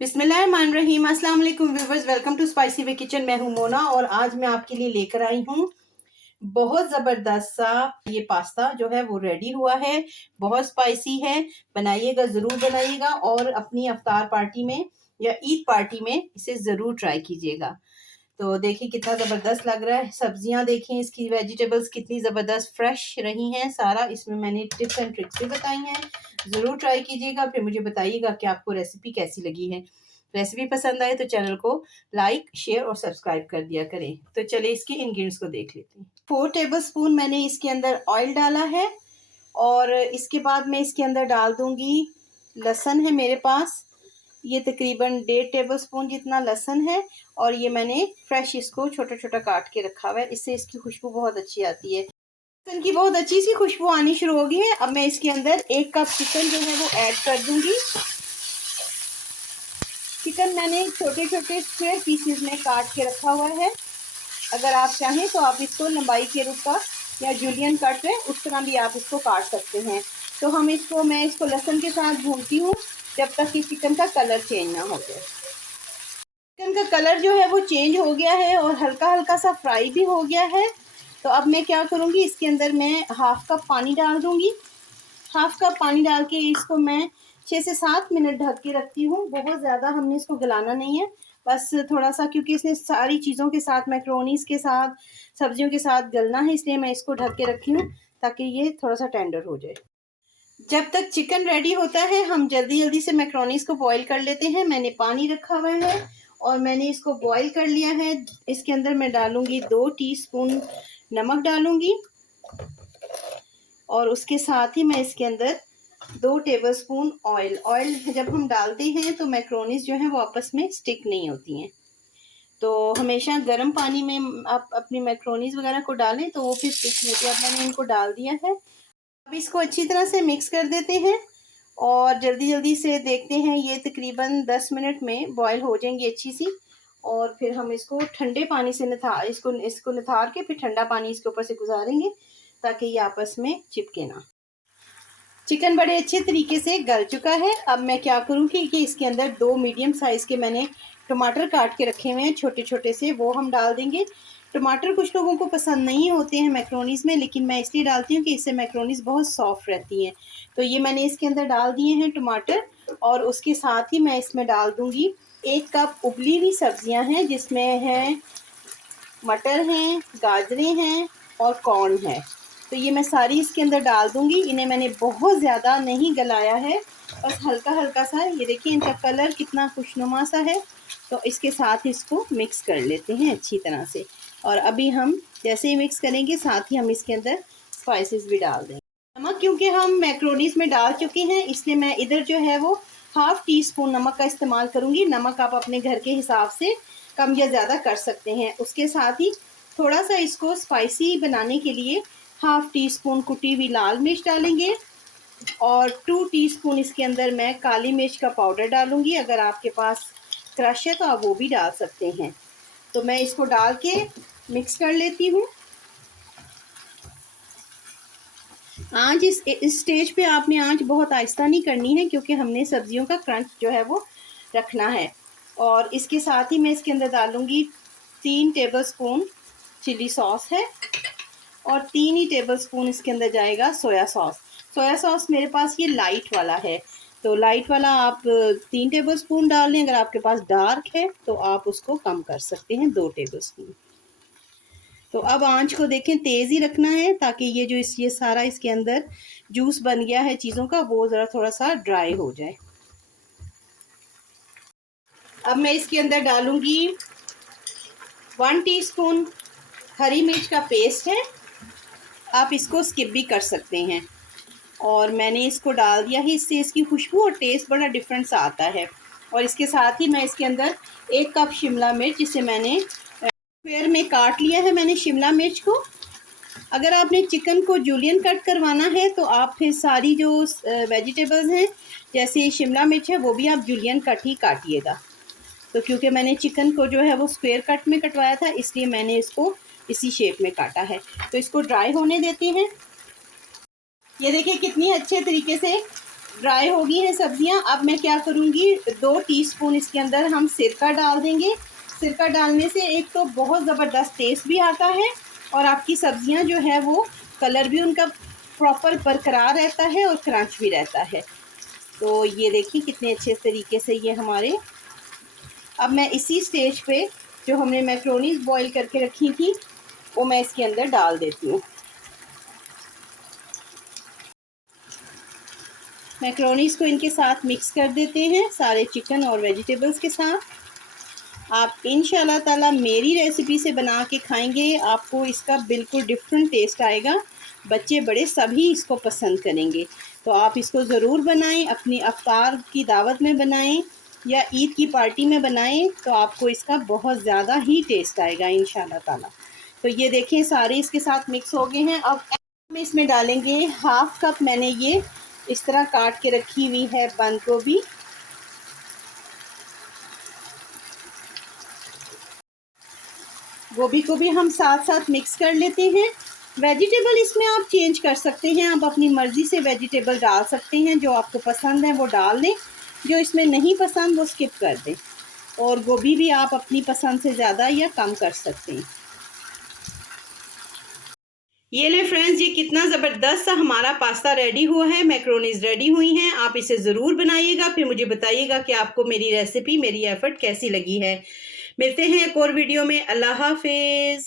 बिस्मिल्लाहिर्रहमानिर्रहीम। अस्सलाम वालेकुम viewers, welcome to spicy way kitchen. मैं हूं मोना और आज मैं आपके लिए लेकर आई हूं बहुत ज़बरदस्त सा ये पास्ता जो है वो रेडी हुआ है। बहुत स्पाइसी है, बनाइएगा, ज़रूर बनाइएगा और अपनी अफ्तार पार्टी में या ईद पार्टी में इसे ज़रूर ट्राई कीजिएगा। तो देखिए कितना ज़बरदस्त लग रहा है। सब्जियां देखें, इसकी वेजिटेबल्स कितनी ज़बरदस्त फ्रेश रही हैं। सारा इसमें मैंने टिप्स एंड ट्रिक्स भी बताई हैं। ज़रूर ट्राई कीजिएगा, फिर मुझे बताइएगा कि आपको रेसिपी कैसी लगी है। रेसिपी पसंद आए तो चैनल को लाइक, शेयर और सब्सक्राइब कर दिया करें। तो चलिए इसके इंग्रेडिएंट्स को देख लेते हैं। 4 टेबलस्पून मैंने इसके अंदर ऑयल डाला है और इसके बाद मैं इसके अंदर डाल दूंगी लहसुन है मेरे पास। ये तकरीबन 1.5 टेबलस्पून जितना लहसुन है और ये मैंने फ्रेश इसको छोटा छोटा काट के रखा हुआ है। इससे इसकी खुशबू बहुत अच्छी आती है। चिकन की बहुत अच्छी सी खुशबू आनी शुरू हो गई है। अब मैं इसके अंदर 1 कप चिकन जो है वो ऐड कर दूंगी। चिकन मैंने छोटे छोटे स्क्वायर पीसेस में काट के रखा हुआ है। अगर आप चाहें तो आप इसको लंबाई के रूप का या जूलियन कट है उस तरह भी आप इसको काट सकते हैं। तो मैं इसको लहसुन के साथ भूनती हूँ जब तक कि चिकन का कलर चेंज ना हो जाए। चिकन का कलर जो है वो चेंज हो गया है और हल्का हल्का सा फ्राई भी हो गया है। तो अब मैं क्या करूँगी, इसके अंदर मैं हाफ कप पानी डाल दूँगी। हाफ कप पानी डाल के इसको मैं 6 से 7 मिनट ढक के रखती हूँ। बहुत ज़्यादा हमने इसको गलाना नहीं है, बस थोड़ा सा, क्योंकि इसने सारी चीज़ों के साथ, मैक्रोनीस के साथ, सब्जियों के साथ गलना है, इसलिए मैं इसको ढक के रखी हूँ ताकि ये थोड़ा सा टेंडर हो जाए। जब तक चिकन रेडी होता है हम जल्दी जल्दी से मैक्रोनीस को बॉईल कर लेते हैं। मैंने पानी रखा हुआ है और मैंने इसको बॉईल कर लिया है। इसके अंदर मैं डालूंगी 2 टीस्पून नमक डालूंगी और उसके साथ ही मैं इसके अंदर 2 टेबलस्पून ऑयल जब हम डालते हैं तो मैक्रोनीस जो है वो आपस में स्टिक नहीं होती हैं। तो हमेशा गर्म पानी में आप अपनी मैक्रोनीस वगैरह को डालें तो वो फिर स्टिक नहीं होती। अब मैंने इनको डाल दिया है। अब इसको अच्छी तरह से मिक्स कर देते हैं और जल्दी जल्दी से देखते हैं। ये तकरीबन 10 मिनट में बॉयल हो जाएंगी अच्छी सी। और फिर हम इसको ठंडे पानी से इसको निथार के फिर ठंडा पानी इसके ऊपर से गुजारेंगे ताकि ये आपस में चिपके ना। चिकन बड़े अच्छे तरीके से गल चुका है। अब मैं क्या करूँगी कि इसके अंदर 2 मीडियम साइज़ के मैंने टमाटर काट के रखे हुए हैं छोटे छोटे से, वो हम डाल देंगे। टमाटर कुछ लोगों को पसंद नहीं होते हैं मैक्रोनीस में, लेकिन मैं इसलिए डालती हूँ कि इससे मैक्रोनीस बहुत सॉफ्ट रहती हैं। तो ये मैंने इसके अंदर डाल दिए हैं टमाटर और उसके साथ ही मैं इसमें डाल दूँगी 1 कप उबली हुई सब्जियाँ हैं, जिसमें हैं मटर हैं, गाजरें हैं और कॉर्न है। तो ये मैं सारी इसके अंदर डाल दूंगी। इन्हें मैंने बहुत ज़्यादा नहीं गलाया है, बस हल्का हल्का सा। ये देखिए इनका कलर कितना खुशनुमा सा है। तो इसके साथ इसको मिक्स कर लेते हैं अच्छी तरह से। और अभी हम जैसे ही मिक्स करेंगे साथ ही हम इसके अंदर स्पाइसेस भी डाल देंगे। नमक क्योंकि हम मैक्रोनीस में डाल चुके हैं, इसलिए मैं इधर जो है वो हाफ़ टी स्पून नमक का इस्तेमाल करूँगी। नमक आप अपने घर के हिसाब से कम या ज़्यादा कर सकते हैं। उसके साथ ही थोड़ा सा इसको स्पाइसी बनाने के लिए हाफ़ टी स्पून कुटी हुई लाल मिर्च डालेंगे और 2 टीस्पून इसके अंदर मैं काली मिर्च का पाउडर डालूंगी। अगर आपके पास क्रश है तो आप वो भी डाल सकते हैं। तो मैं इसको डाल के मिक्स कर लेती हूँ। आँच इस स्टेज पे आपने आँच बहुत आहिस्ता नहीं करनी है, क्योंकि हमने सब्जियों का क्रंच जो है वो रखना है। और इसके साथ ही मैं इसके अंदर डालूंगी 3 टेबलस्पून चिली सॉस है और 3 ही टेबलस्पून इसके अंदर जाएगा सोया सॉस। सोया सॉस मेरे पास ये लाइट वाला है, तो लाइट वाला आप 3 टेबलस्पून डाल लें। अगर आपके पास डार्क है तो आप उसको कम कर सकते हैं, 2 टेबलस्पून। तो अब आंच को देखें, तेज़ ही रखना है ताकि ये सारा इसके अंदर जूस बन गया है चीज़ों का, वो ज़रा थोड़ा सा ड्राई हो जाए। अब मैं इसके अंदर डालूंगी 1 टीस्पून हरी मिर्च का पेस्ट है। आप इसको स्किप भी कर सकते हैं। और मैंने इसको डाल दिया है, इससे इसकी खुशबू और टेस्ट बड़ा डिफरेंट सा आता है। और इसके साथ ही मैं इसके अंदर 1 कप शिमला मिर्च, जिसे मैंने स्क्वायर में काट लिया है मैंने शिमला मिर्च को। अगर आपने चिकन को जूलियन कट करवाना है तो आप फिर सारी जो वेजिटेबल्स हैं जैसे शिमला मिर्च है वो भी आप जूलियन कट ही काटिएगा। तो क्योंकि मैंने चिकन को जो है वो स्क्वायर कट में कटवाया था, इसलिए मैंने इसको इसी शेप में काटा है। तो इसको ड्राई होने देते हैं। ये देखिए कितनी अच्छे तरीके से ड्राई हो गई हैं सब्जियां। अब मैं क्या करूंगी, 2 टीस्पून इसके अंदर हम सिरका डाल देंगे। सिरका डालने से एक तो बहुत ज़बरदस्त टेस्ट भी आता है और आपकी सब्जियां जो है वो कलर भी उनका प्रॉपर बरकरार रहता है और क्रंच भी रहता है। तो ये देखिए कितने अच्छे तरीके से ये हमारे। अब मैं इसी स्टेज पे जो हमने मैक्रोनीज बॉईल करके रखी थी वो मैं इसके अंदर डाल देती हूँ। मैक्रोनीज को इनके साथ मिक्स कर देते हैं, सारे चिकन और वेजिटेबल्स के साथ। आप इंशाल्लाह ताला मेरी रेसिपी से बना के खाएंगे, आपको इसका बिल्कुल डिफरेंट टेस्ट आएगा। बच्चे बड़े सभी इसको पसंद करेंगे। तो आप इसको ज़रूर बनाएं, अपनी अफ्तार की दावत में बनाएं या ईद की पार्टी में बनाएं, तो आपको इसका बहुत ज़्यादा ही टेस्ट आएगा इंशाल्लाह ताला। तो ये देखें सारे इसके साथ मिक्स हो गए हैं। अब हम इसमें डालेंगे 1/2 कप, मैंने ये इस तरह काट के रखी हुई है बंद गोभी। गोभी को भी हम साथ साथ मिक्स कर लेते हैं। वेजिटेबल इसमें आप चेंज कर सकते हैं, आप अपनी मर्ज़ी से वेजिटेबल डाल सकते हैं, जो आपको पसंद है वो डाल दें, जो इसमें नहीं पसंद वो स्किप कर दें। और गोभी भी आप अपनी पसंद से ज़्यादा या कम कर सकते हैं। ये ले फ्रेंड्स, ये कितना ज़बरदस्त सा हमारा पास्ता रेडी हुआ है, मैक्रोनीज रेडी हुई हैं। आप इसे ज़रूर बनाइएगा, फिर मुझे बताइएगा कि आपको मेरी रेसिपी, मेरी एफर्ट कैसी लगी है। मिलते हैं एक और वीडियो में। अल्लाह हाफिज़।